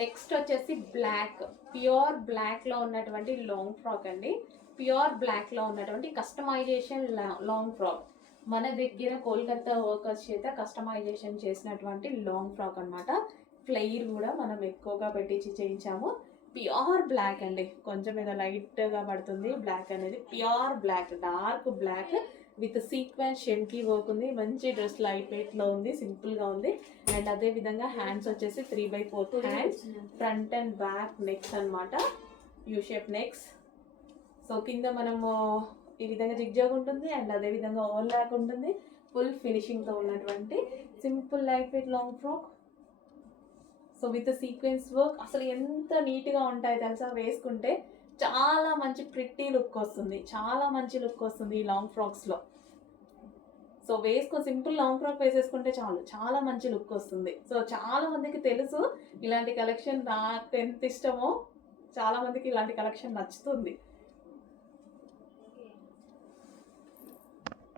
Next వచ్చేసి black, pure బ్లాక్లో ఉన్నటువంటి లాంగ్ ఫ్రాక్ అండి. ప్యూర్ బ్లాక్లో ఉన్నటువంటి కస్టమైజేషన్ లాంగ్ ఫ్రాక్. మన దగ్గర కోల్కతా వర్కర్స్ చేత కస్టమైజేషన్ చేసినటువంటి లాంగ్ ఫ్రాక్ అనమాట. ఫ్లైర్ కూడా మనం ఎక్కువగా పెట్టించి చేయించాము. ప్యూర్ బ్లాక్ అండి, కొంచెం మీద లైట్గా పడుతుంది బ్లాక్ అనేది. Pure black, dark black with sequence షెమ్కి వర్క్ ఉంది. మంచి డ్రెస్ లైట్ వెయిట్లో ఉంది, సింపుల్గా ఉంది. అండ్ అదే విధంగా హ్యాండ్స్ వచ్చేసి 3/4 hands, front and back next అనమాట, యూ షేప్ నెక్స్. సో కింద మనము ఈ విధంగా జిగ్జాగ్ ఉంటుంది అండ్ అదే విధంగా ఓవర్ ల్యాక్ ఉంటుంది. ఫుల్ ఫినిషింగ్తో ఉన్నటువంటి simple light weight long frock. So with sequence work అసలు ఎంత నీట్గా ఉంటాయి తెలుసా, వేసుకుంటే చాలా మంచి ప్రిట్టి లుక్ వస్తుంది, చాలా మంచి లుక్ వస్తుంది ఈ లాంగ్ ఫ్రాక్స్లో. సో వేసుకొని సింపుల్ లాంగ్ ఫ్రాక్ వేసేసుకుంటే చాలు, చాలా మంచి లుక్ వస్తుంది. సో చాలా మందికి తెలుసు ఇలాంటి కలెక్షన్ నాకు ఎంత ఇష్టమో, చాలా మందికి ఇలాంటి కలెక్షన్ నచ్చుతుంది.